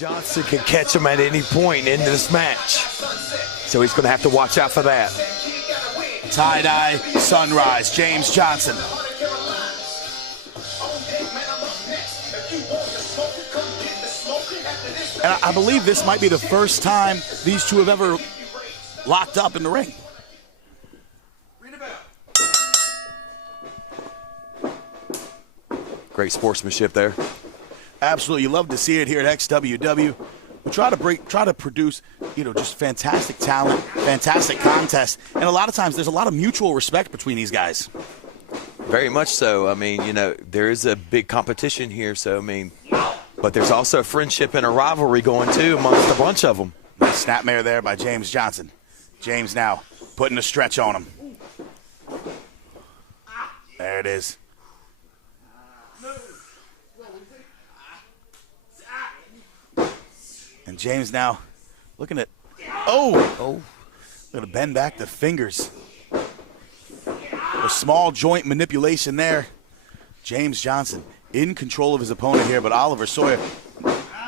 Johnson can catch him at any point in this match. So he's going to have to watch out for that. Tie-dye sunrise, James Johnson. And I believe this might be the first time these two have ever locked up in the ring. Great sportsmanship there. Absolutely, you love to see it here at XWW. We try to produce, just fantastic talent, fantastic contests, and a lot of times there's a lot of mutual respect between these guys. Very much so. I mean, there is a big competition here, so but there's also a friendship and a rivalry going too amongst a bunch of them. Nice snapmare there by James Johnson. James now putting a stretch on him. There it is. And James now looking at, look at to bend back the fingers. A small joint manipulation there. James Johnson in control of his opponent here, but Oliver Sawyer,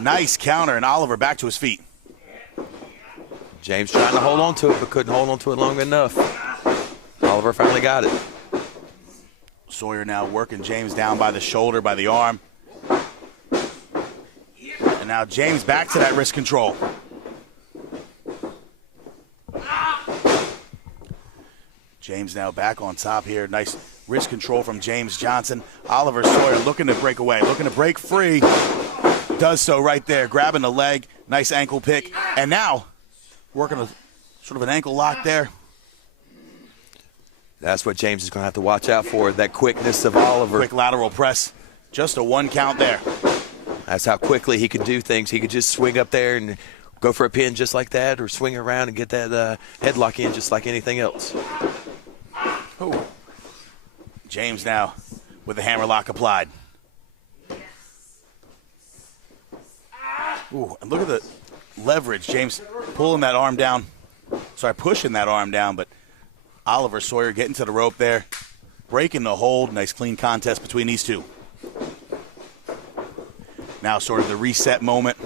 nice counter, and Oliver back to his feet. James trying to hold on to it, but couldn't hold on to it long enough. Oliver finally got it. Sawyer now working James down by the shoulder, by the arm. And now James back to that wrist control. James now back on top here. Nice wrist control from James Johnson. Oliver Sawyer looking to break away, looking to break free. Does so right there, grabbing the leg. Nice ankle pick. And now working a sort of an ankle lock there. That's what James is going to have to watch out for, that quickness of Oliver. Quick lateral press. Just a 1 count there. That's how quickly he could do things. He could just swing up there and go for a pin just like that, or swing around and get that headlock in just like anything else. Oh. James now with the hammerlock applied. Ooh, and look at the leverage. James pulling that arm down. Sorry, pushing that arm down, but Oliver Sawyer getting to the rope there, breaking the hold. Nice clean contest between these two. Now sort of the reset moment.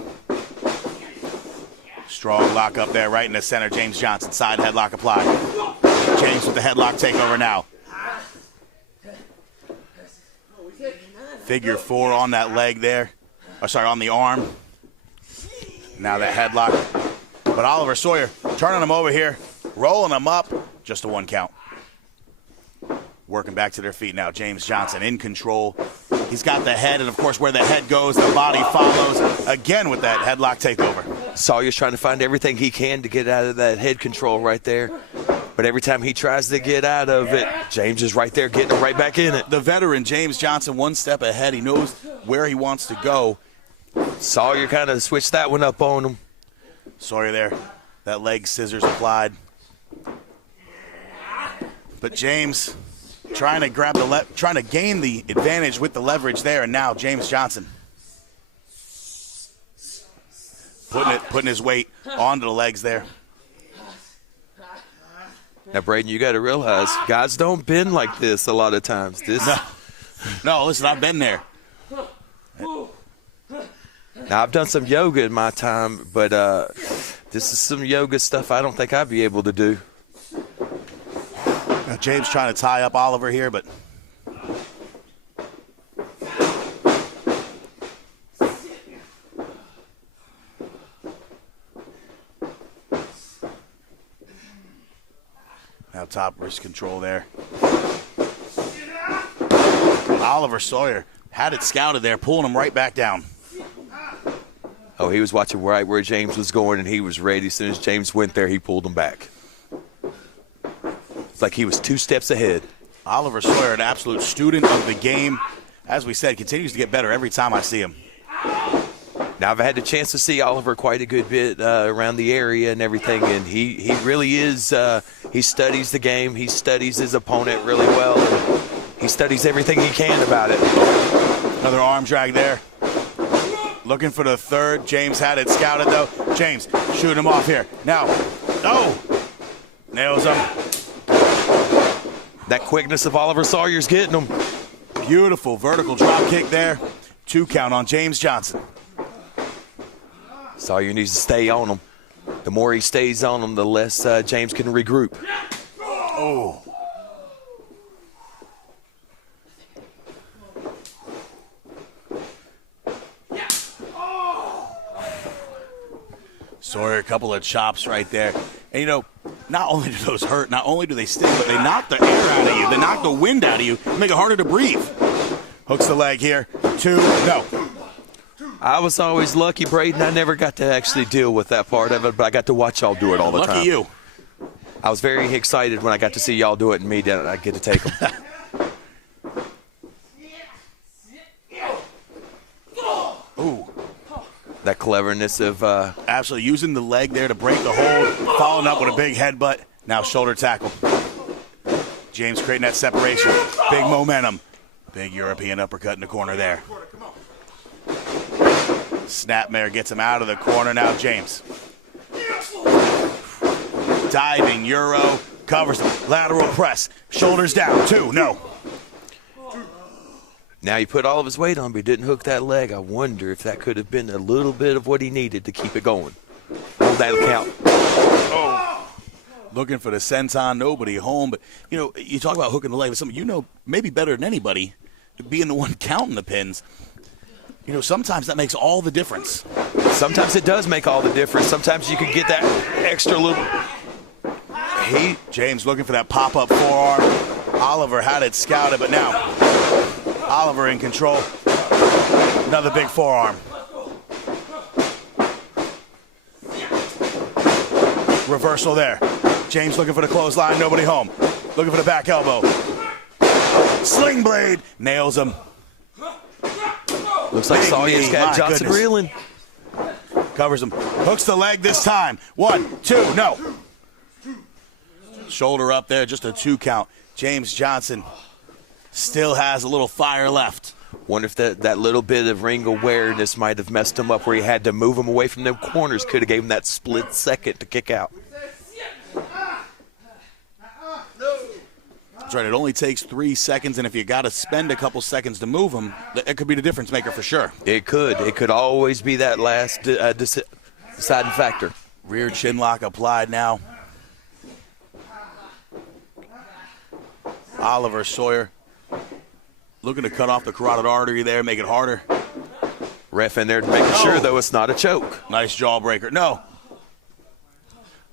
Strong lock up there right in the center. James Johnson, side headlock applied. James with the headlock takeover now. Figure 4 on that leg there. On the arm. Now that headlock. But Oliver Sawyer turning him over here, rolling him up. Just a 1 count. Working back to their feet now. James Johnson in control. He's got the head, and of course where the head goes, the body follows. Again with that headlock takeover. Sawyer's trying to find everything he can to get out of that head control right there. But every time he tries to get out of it, James is right there getting him right back in it. The veteran, James Johnson, 1 step ahead. He knows where he wants to go. Sawyer kind of switched that one up on him. Sawyer there, that leg scissors applied. But James trying to grab trying to gain the advantage with the leverage there, and now James Johnson putting his weight onto the legs there. Now, Braden, you got to realize guys don't bend like this a lot of times. No, listen, I've been there. Now, I've done some yoga in my time, but this is some yoga stuff I don't think I'd be able to do. Now, James trying to tie up Oliver here, but now top wrist control there. Oliver Sawyer had it scouted there, pulling him right back down. Oh, he was watching right where James was going, and he was ready. As soon as James went there, he pulled him back. It's like he was 2 steps ahead. Oliver Sawyer, an absolute student of the game. As we said, continues to get better every time I see him. Now, I've had the chance to see Oliver quite a good bit around the area and everything, and he really is, he studies the game. He studies his opponent really well. He studies everything he can about it. Another arm drag there. Looking for the third. James had it scouted, though. James shooting him off here. Now, nails him. That quickness of Oliver Sawyer's getting him. Beautiful vertical drop kick there. 2 count on James Johnson. Sawyer needs to stay on him. The more he stays on him, the less James can regroup. Oh. Sawyer, a couple of chops right there. And, you know, not only do those hurt, not only do they sting, but they knock the air out of you. They knock the wind out of you, make it harder to breathe. Hooks the leg here. 2, no. I was always lucky, Braden. I never got to actually deal with that part of it, but I got to watch y'all do it all the time. Lucky you. I was very excited when I got to see y'all do it and me that I get to take them. Ooh. That cleverness of Absolutely using the leg there to break the hold, following up with a big headbutt. Now shoulder tackle. James creating that separation. Big momentum. Big European uppercut in the corner there. Snapmare gets him out of the corner. Now James. Diving Euro. Covers him. Lateral press. Shoulders down. 2, no. now he put all of his weight on, but he didn't hook that leg. I wonder if that could have been a little bit of what he needed to keep it going. Oh, that'll count. Oh. Looking for the senton, nobody home. But, you know, you talk about hooking the leg with something you know maybe better than anybody, being the one counting the pins. You know, sometimes that makes all the difference. Sometimes it does make all the difference. Sometimes you can get that extra little. James looking for that pop-up forearm. Oliver had it scouted, but now Oliver in control. Another big forearm. Reversal there. James looking for the clothesline, nobody home. Looking for the back elbow. Sling blade, nails him. Looks like Sawyer's got Johnson reeling. Covers him. Hooks the leg this time. 1, 2, no. Shoulder up there, just a 2 count. James Johnson still has a little fire left. Wonder if that little bit of ring awareness might have messed him up where he had to move him away from them corners. Could have gave him that split second to kick out. That's right. It only takes 3 seconds, and if you got to spend a couple seconds to move him, it could be the difference maker for sure. It could. It could always be that last deciding factor. Rear chin lock applied now. Oliver Sawyer looking to cut off the carotid artery there, make it harder. Ref in there making sure, though, it's not a choke. Nice jawbreaker. No.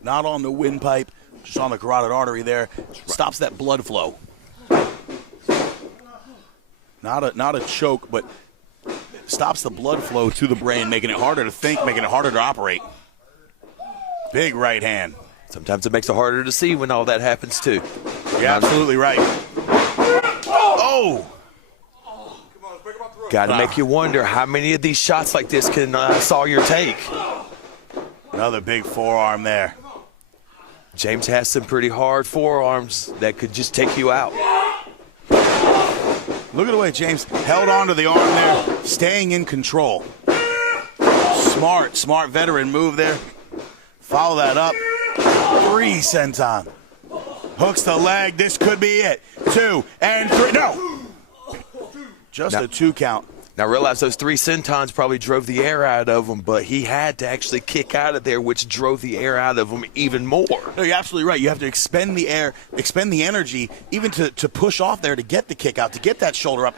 Not on the windpipe, just on the carotid artery there. Stops that blood flow. Not a choke, but stops the blood flow to the brain, making it harder to think, making it harder to operate. Big right hand. Sometimes it makes it harder to see when all that happens, too. You're absolutely right. Oh! Got to make you wonder how many of these shots like this can Sawyer take. Another big forearm there. James has some pretty hard forearms that could just take you out. Look at the way James held onto the arm there, staying in control. Smart veteran move there. Follow that up. 3 senton. Hooks the leg. This could be it. 2 and 3. No! Just a 2 count. Now realize those 3 sentons probably drove the air out of him, but he had to actually kick out of there, which drove the air out of him even more. No, you're absolutely right. You have to expend the air, expend the energy, even to push off there to get the kick out, to get that shoulder up.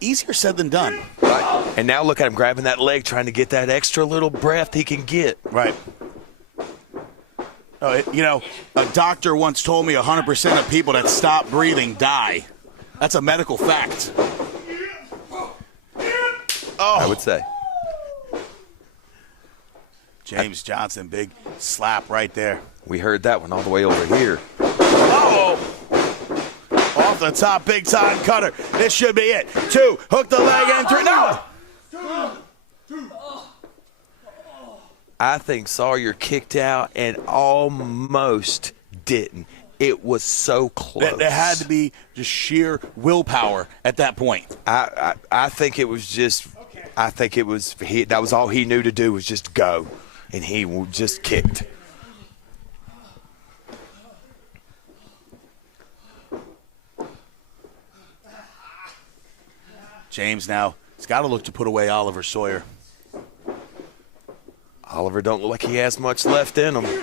Easier said than done. Right. And now look at him grabbing that leg, trying to get that extra little breath he can get. Right. You know, a doctor once told me 100% of people that stop breathing die. That's a medical fact. Oh. I would say. James Johnson, big slap right there. We heard that one all the way over here. Oh! Off the top, big time cutter. This should be it. 2, hook the leg, and 3. No! I think Sawyer kicked out and almost didn't. It was so close. There had to be just sheer willpower at that point. I think it was just. I think it was. That was all he knew to do was just go, and he just kicked. James now, he's got to look to put away Oliver Sawyer. Oliver don't look like he has much left in him. Wait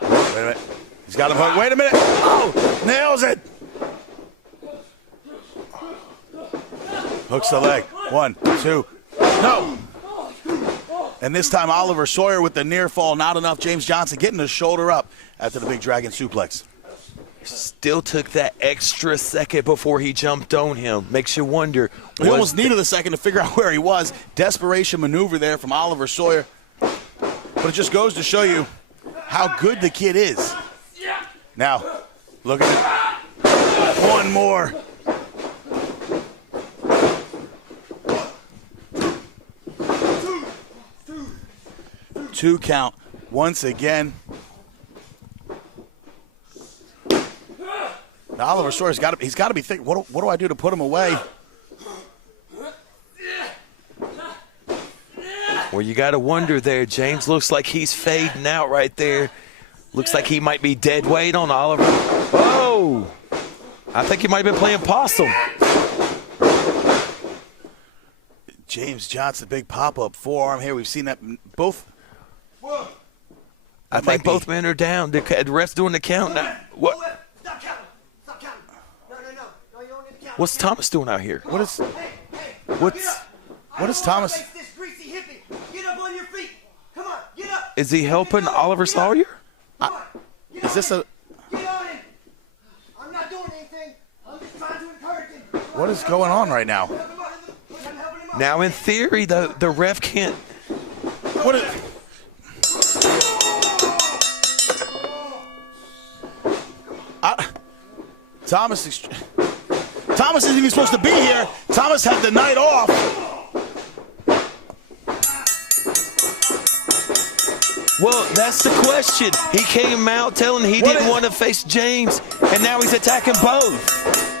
a minute. He's got him hooked. Wait a minute. Oh, nails it. Hooks the leg. 1, 2. No. And this time Oliver Sawyer with the near fall. Not enough. James Johnson getting his shoulder up after the big dragon suplex. Still took that extra second before he jumped on him. Makes you wonder. He almost needed a second to figure out where he was. Desperation maneuver there from Oliver Sawyer. But it just goes to show you how good the kid is. Now, look at it. One more. Two count once again. Now Oliver Sawyer's got to be thinking, what do I do to put him away? Well, you got to wonder there. James looks like he's fading out right there. Looks like he might be dead weight on Oliver. Oh! I think he might have been playing possum. James Johnson, big pop-up forearm here. We've seen that both. I think both men are down. The ref's doing the count now. What? Stop counting. Stop counting. No, you don't need to count. What's Thomas doing out here? What is What's Thomas? This greasy hippie. Get up on your feet. Come on, get up. Is he helping Oliver Sawyer? Come on. Get Is on this him. a? Get on him. I'm not doing anything. I'm just trying to encourage him. What is going on right now? I'm helping him out. Now, in theory, the ref can't. What is? Thomas isn't even supposed to be here. Thomas had the night off. Well, that's the question. He came out telling he didn't want to face James, and now he's attacking both.